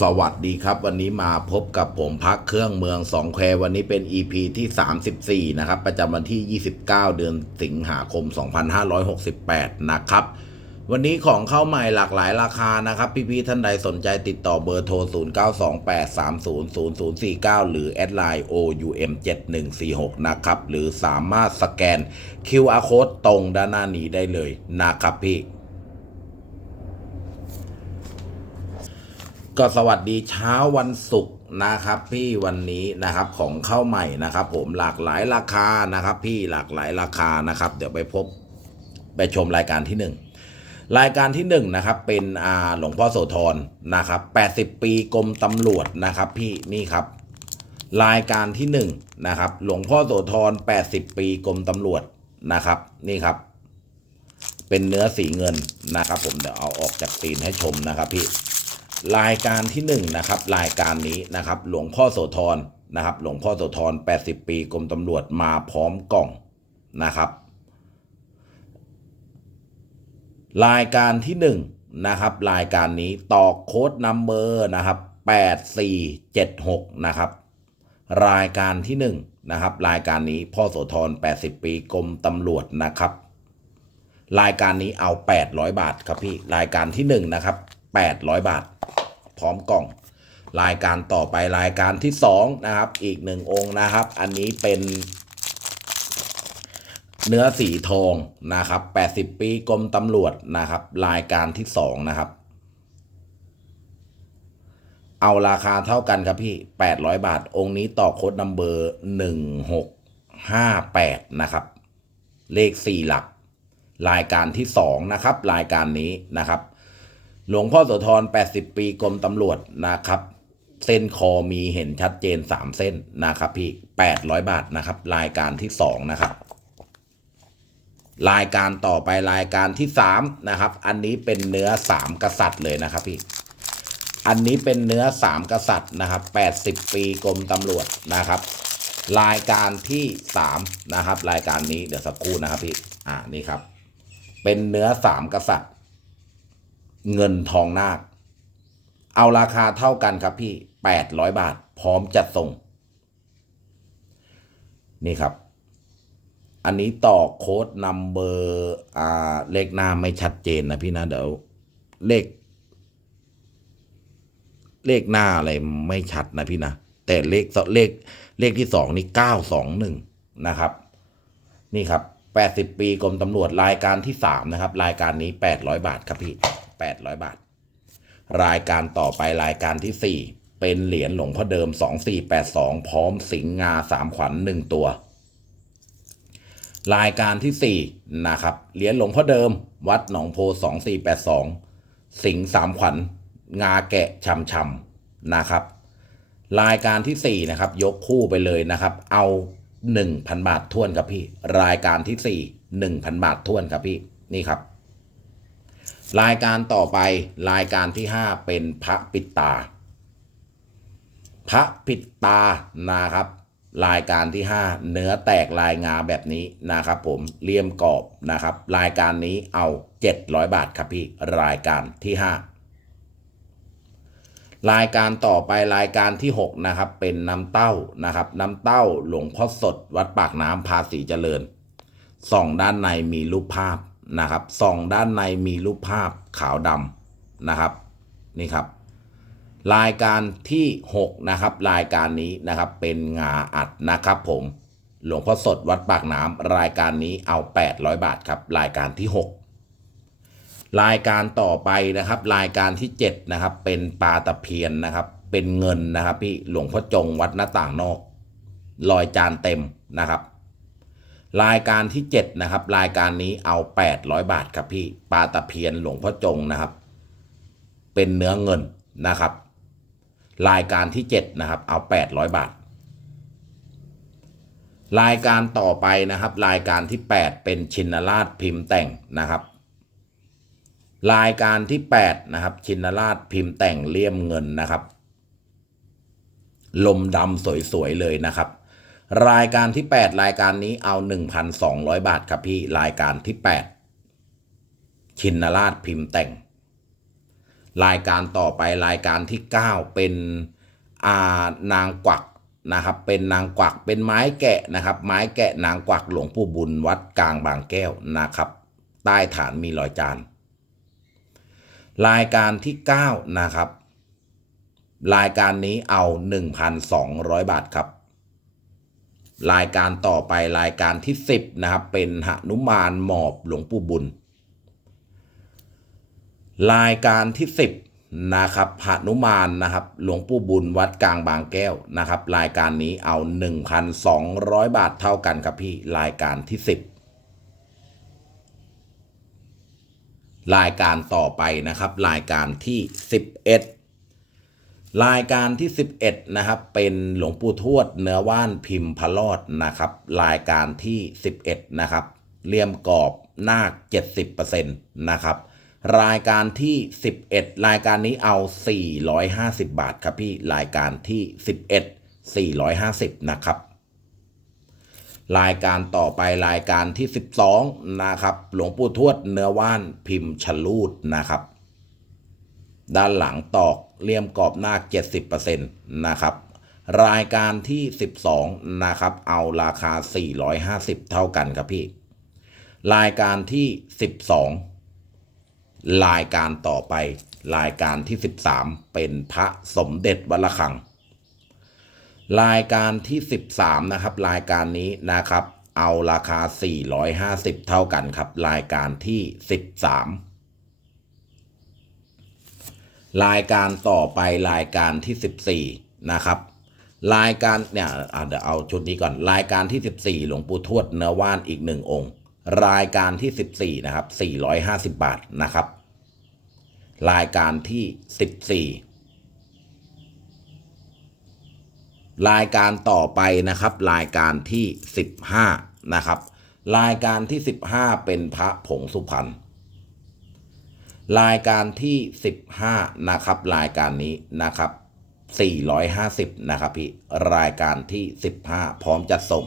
สวัสดีครับ วันนี้มาพบกับผมพักเครื่องเมืองสองแคววันนี้เป็น EP ที่ 34 นะครับ ประจำวันที่ 29 เดือนสิงหาคม 2568 นะครับ วันนี้ของเข้าใหม่หลากหลายราคานะครับ พี่ๆท่านใดสนใจติดต่อเบอร์โทร 0928300049 หรือแอดไลน์ OUM7146 นะครับ หรือสามารถสแกน QR code ตรงด้านหน้านี้ได้เลยนะครับพี่ ก็สวัสดีเช้าวันศุกร์นะครับ พี่วันนี้นะครับของเข้าใหม่นะครับ ผมหลากหลายราคานะครับ พี่หลากหลายราคานะครับ เดี๋ยวไปพบไปชมรายการที่หนึ่งรายการที่หนึ่งนะครับ เป็นอาหลวงพ่อโสธรนะครับ80ปีกรมตำรวจนะครับ พี่นี่ครับ รายการที่หนึ่งนะครับ หลวงพ่อโสธร80ปีกรมตำรวจนะครับ นี่ครับ เป็นเนื้อสีเงินนะครับ ผมเดี๋ยวเอาออกจากตีนให้ชมนะครับ พี่ รายการที่หนึ่งนะครับรายการนี้นะครับ หลวงพ่อโสธรนะครับ หลวงพ่อโสธร80 ปีกรมตำรวจมาพร้อมกล่องนะครับ รายการที่หนึ่งนะครับ รายการนี้ต่อโค้ดนัมเบอร์นะครับ8476นะครับ รายการที่หนึ่งนะครับ รายการนี้พ่อโสธร80 ปีกรมตำรวจนะครับ รายการนี้เอา 800 บาทครับพี่รายการที่หนึ่งนะครับ 800 บาท พร้อมกล่อง รายการต่อไปรายการที่สองนะครับ อีกหนึ่งองค์นะครับ อันนี้เป็นเนื้อสีทองนะครับ 80 ปีกรมตำรวจนะครับ รายการที่สองนะครับ เอาราคาเท่ากันครับพี่ 800 บาท องค์นี้ต่อโค้ดนัมเบอร์ 1658 นะครับ เลข 4 หลัก รายการที่ 2 นะครับ รายการนี้นะครับ หลวงพ่อโสธร 80 ปีกรมตำรวจนะครับ เส้นคอมีเห็นชัดเจน 3 เส้นนะครับพี่ 800 บาทนะครับ รายการที่ 2 นะครับ รายการต่อไปรายการที่ 3 นะครับ อันนี้เป็นเนื้อ 3 กษัตริย์เลยนะครับพี่ อันนี้เป็นเนื้อ 3 กษัตริย์นะครับ 80 ปีกรมตำรวจนะครับ รายการที่ 3 นะครับ รายการนี้เดี๋ยวสักครู่นะครับพี่ อ่านี่ครับ เป็นเนื้อ 3 กษัตริย์ เงินทองนาค เอาราคาเท่ากันครับพี่ 800 บาท พร้อมจัดส่ง นี่ครับ อันนี้ต่อโค้ดนัมเบอร์อ่าเลขหน้าไม่ชัดเจนนะพี่นะเดี๋ยวเลข เลขหน้าอะไรไม่ชัดนะพี่นะ แต่เลขเลขเลขที่สองนี่เก้าสองหนึ่งนะครับ นี่ครับแปดสิบปีกรมตำรวจรายการที่สามนะครับ รายการนี้แปดร้อยบาทครับพี่ แปดร้อยบาท รายการต่อไปรายการที่สี่เป็นเหรียญหลวงพ่อเดิมสองสี่แปดสองพร้อมสิงห์งาสามขวัญหนึ่งตัว รายการที่สี่นะครับ เหรียญหลวงพ่อเดิม วัดหนองโพสองสี่แปดสองสิงสามขวัญงาแกะชำชำๆนะครับ รายการที่สี่นะครับ ยกคู่ไปเลยนะครับ เอาหนึ่งพันบาทท่วนครับพี่ รายการที่สี่หนึ่งพันบาทท่วนครับพี่ นี่ครับ รายการต่อไปรายการที่ห้าเป็นพระปิดตา พระปิดตานะครับ รายการที่ห้าเนื้อแตกลายงาแบบนี้นะครับ ผมเลี่ยมกรอบนะครับ รายการนี้เอาเจ็ดร้อยบาทครับพี่รายการที่ห้ารายการต่อไปรายการที่หกนะครับ เป็นน้ำเต้านะครับ น้ำเต้าหลวงพ่อสดวัดปากน้ำภาษีเจริญส่องด้านในมีรูปภาพ นะครับส่องด้านในมีรูปภาพขาวดำนะครับนี่ครับ รายการที่ 6 นะครับ รายการนี้นะครับเป็นงาอัดนะครับ ผมหลวงพ่อสดวัดปากน้ำรายการนี้เอา 800 บาทครับ รายการที่ 6 รายการต่อไปนะครับ รายการที่ 7 นะครับ เป็นปลาตะเพียนนะครับ เป็นเงินนะครับ พี่หลวงพ่อจงวัดหน้าต่างนอกลอยจานเต็มนะครับ รายการที่ 7 นะครับ รายการนี้เอา 800 บาทครับพี่ปลาตะเพียนหลวงพ่อจงนะครับ เป็นเนื้อเงินนะครับ รายการที่ 7 นะครับ เอา 800 บาท รายการต่อไปนะครับ รายการที่ 8 เป็นชินราชพิมพ์แต่งนะครับ รายการที่ 8 นะครับ ชินราชพิมพ์แต่งเลี่ยมเงินนะครับ ลมดำสวยๆเลยนะครับ รายการที่ 8 รายการนี้เอา 1,200 บาทครับพี่ รายการที่ 8 ชินราชพิมพ์แต่ง รายการต่อไปรายการที่ 9 เป็นอานางกวักนะครับ เป็นนางกวักเป็นไม้แกะนะครับ ไม้แกะนางกวักหลวงปู่บุญวัดกลางบางแก้วนะครับ ใต้ฐานมีรอยจาน รายการที่ 9 นะครับ รายการนี้เอา 1,200 บาทครับ รายการต่อไปรายการที่ 10 นะครับ เป็นหนุมานหมอบหลวงปู่บุญ รายการที่ 10 นะครับหนุมานนะครับ หลวงปู่บุญวัดกลางบางแก้วนะครับ รายการนี้เอา 1,200 บาทเท่ากันครับพี่รายการที่ 10 รายการต่อไปนะครับ รายการที่ 11 รายการที่ 11 นะครับ เป็นหลวงปู่ทวดเนื้อว่านพิมพ์พระรอดนะครับ รายการที่ 11 นะครับเลี่ยมกรอบนาค 70%นะครับ รายการที่ 11 รายการนี้เอา 450 บาทครับพี่รายการที่ 11 450 นะครับ รายการต่อไปรายการที่ 12 นะครับ หลวงปู่ทวดเนื้อว่านพิมพ์ฉลูดนะครับ ด้านหลังตอก เลี่ยมกรอบหน้า 70%นะครับรายการที่ 12 นะครับ เอาราคา 450 เท่ากันครับพี่ รายการที่ 12 รายการต่อไป รายการที่ 13 เป็นพระสมเด็จวัดระฆัง รายการที่ 13 นะครับ รายการนี้นะครับ เอาราคา 450 เท่ากันครับ รายการที่ 13 รายการต่อไปรายการที่ 14 นะครับ รายการเนี่ยเดี๋ยวเอาชุดนี้ก่อน รายการที่ 14 หลวงปู่ทวดเนื้อว่านอีกหนึ่งองค์ รายการที่ 14 นะครับ 450 บาทนะครับ รายการที่ 14 รายการต่อไปนะครับ รายการที่ 15 นะครับ รายการที่ 15 เป็นพระผงสุพรรณ รายการที่ 15 นะครับ รายการนี้นะครับ 450 นะครับพี่ รายการที่ 15 พร้อมจัดส่ง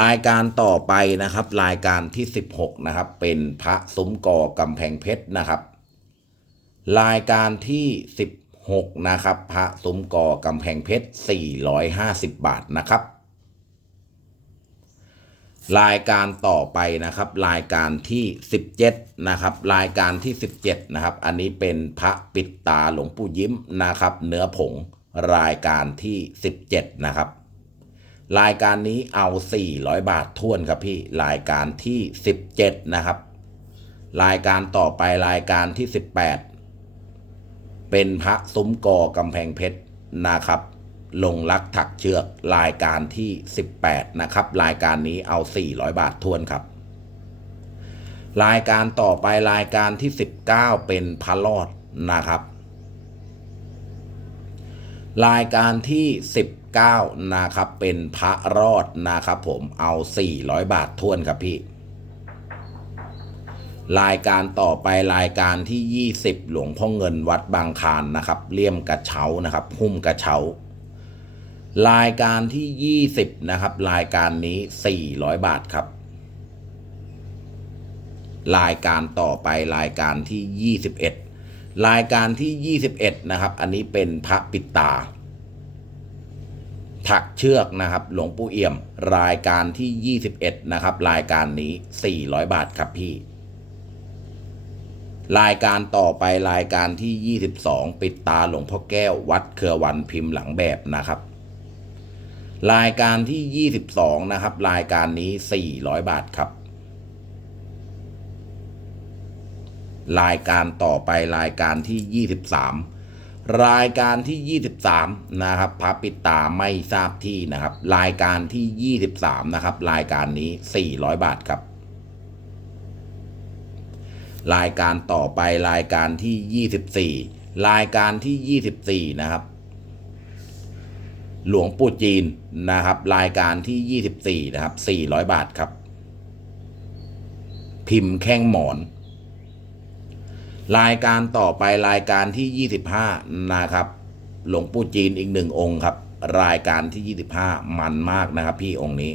รายการต่อไปนะครับ รายการที่ 16 นะครับ เป็นพระซุ้มกอกำแพงเพชรนะครับ รายการที่ 16 นะครับ พระซุ้มกอกำแพงเพชร 450 บาทนะครับ รายการต่อไปนะครับ รายการที่ 17 นะครับ รายการที่ 17 นะครับ อันนี้เป็นพระปิดตาหลวงปู่ยิ้มนะครับ เนื้อผงรายการที่ 17 นะครับ รายการนี้เอา 400 บาทท่วนครับพี่รายการที่ 17 นะครับ รายการต่อไปรายการที่ 18 เป็นพระซุ้มกอกำแพงเพชรนะครับ ลงรักถักเชือกรายการที่ 18 นะครับ รายการนี้เอา 400 บาททวนครับ รายการต่อไปรายการที่ 19 เป็นพระรอดนะครับ รายการที่ 19 นะครับ เป็นพระรอดนะครับ ผมเอา 400 บาททวนครับพี่ รายการต่อไปรายการที่ 20 หลวงพ่อเงินวัดบางคานนะครับเลี่ยมกระเช้านะครับ หุ้มกระเช้า รายการที่ 20 นะครับ รายการนี้ 400 บาทครับ รายการต่อไปรายการที่ 21 รายการที่ 21 นะครับ อันนี้เป็นพระปิดตา ถักเชือกนะครับ หลวงปู่เอี่ยม รายการที่ 21 นะครับ รายการนี้ 400 บาทครับพี่ รายการต่อไปรายการที่ 22 ปิดตาหลวงพ่อแก้ววัดเครือวันพิมพ์หลังแบบนะครับ รายการที่ 22 นะครับ รายการนี้ 400 บาทครับ รายการต่อไปรายการที่ 23 รายการที่ 23 นะครับพระปิดตาไม่ทราบที่นะครับ รายการที่ 23 นะครับ รายการนี้ 400 บาทครับ รายการต่อไปรายการที่ 24 รายการที่ 24 นะครับ หลวงปู่จีนนะครับ รายการที่ 24 นะครับ 400 บาทครับ พิมพ์แข้งหมอน รายการต่อไปรายการที่ 25 นะครับ หลวงปู่จีนอีกหนึ่งองค์ครับ รายการที่ 25 มันมากนะครับ พี่องค์นี้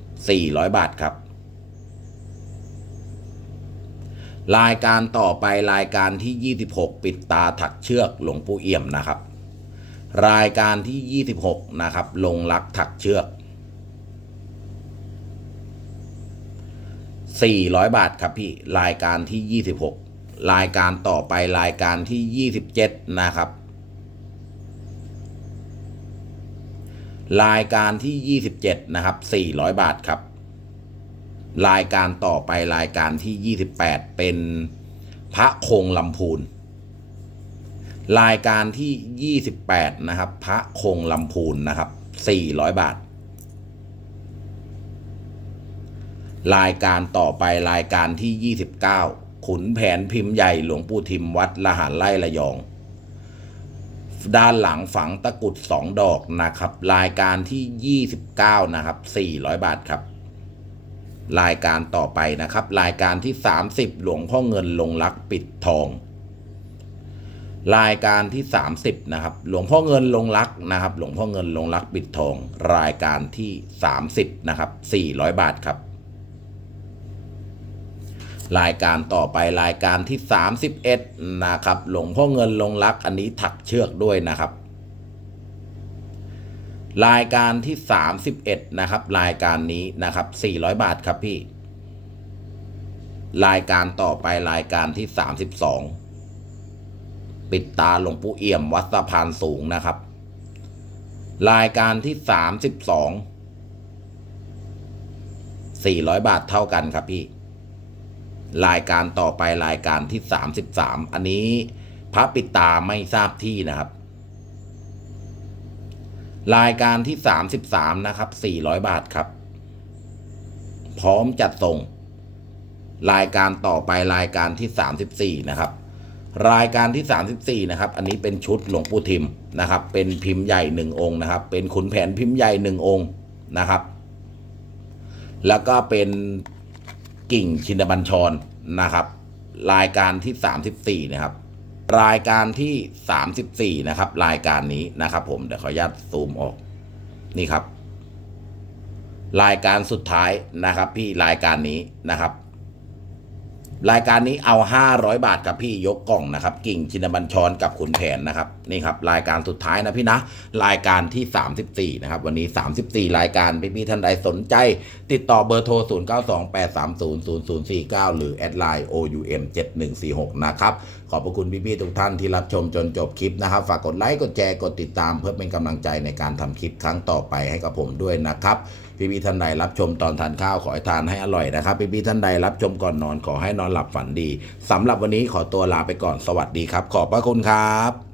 400 บาทครับ รายการต่อไปรายการที่ 26 ปิดตาถักเชือกหลวงปู่เอี่ยมนะครับ รายการที่ 26 นะครับ ลงรักถักเชือก 400 บาทครับพี่ รายการที่ 26 รายการต่อไปรายการที่ 27 นะครับ รายการที่ 27 นะครับ 400 บาทครับ รายการต่อไปรายการที่ 28 เป็นพระคงลำพูน รายการที่ 28 นะครับ พระคงลำพูนนะครับ 400 บาท รายการต่อไปรายการที่ 29 ขุนแผนพิมพ์ใหญ่หลวงปู่ทิมวัดละหารไร่ระยอง ด้านหลังฝังตะกรุดสองดอกนะครับ รายการที่ 29 นะครับ 400 บาทครับ รายการต่อไปนะครับ รายการที่ 30 หลวงพ่อเงินลงรักปิดทอง รายการที่ 30 นะครับ หลวงพ่อเงินลงรักนะครับ หลวงพ่อเงินลงรักปิดทอง รายการที่ 30 นะครับ 400 บาทครับ รายการต่อไปรายการที่ 31 นะครับ หลวงพ่อเงินลงรัก อันนี้ถักเชือกด้วยนะครับ รายการที่ 31 นะครับ รายการนี้นะครับ 400 บาทครับพี่ รายการต่อไปรายการที่ 32 ปิดตาหลวงปู่เอี่ยมวัดสะพานสูงนะครับ รายการที่32 400บสองสี่ร้อยบาทเท่ากันครับพี่ รายการต่อไปรายการที่33อันนี้พระปิดตาไม่ทราบที่นะครับ รายการที่33นะครับ400บาทครับ พร้อมจัดส่ง รายการต่อไปรายการที่34นะครับ รายการที่ 34 นะครับ อันนี้เป็นชุดหลวงปู่ทิมนะครับ เป็นพิมพ์ใหญ่หนึ่งองค์นะครับ เป็นขุนแผนพิมพ์ใหญ่หนึ่งองค์นะครับ แล้วก็เป็นกิ่งชินบัญชรนะครับ รายการที่ 34 นะครับ รายการที่ 34 นะครับ รายการนี้นะครับผมเดี๋ยวขออนุญาตซูมออกนี่ครับ รายการสุดท้ายนะครับ พี่รายการนี้นะครับ รายการนี้เอา 500 บาทครับพี่ยกกล่องนะครับ กิ่งชินบัญชรกับขุนแผนนะครับนี่ครับ รายการสุดท้ายนะพี่นะ รายการที่ 34 นะครับ วันนี้ 34 รายการพี่พี่ท่านใดสนใจ ติดต่อเบอร์โทร 0928300049 หรือแอดไลน์ OUM 7146 นะครับ ขอบพระคุณพี่พี่ทุกท่านที่รับชมจนจบคลิปนะครับ ฝากกดไลค์กดแชร์กดติดตามเพื่อเป็นกำลังใจในการทำคลิปครั้งต่อไปให้กับผมด้วยนะครับ พี่พี่ท่านใดรับชมตอนทานข้าวขอให้ทานให้อร่อยนะครับพี่พี่ท่านใดรับชมก่อนนอนขอให้นอนหลับฝันดีสำหรับวันนี้ขอตัวลาไปก่อนสวัสดีครับ ขอบพระคุณครับ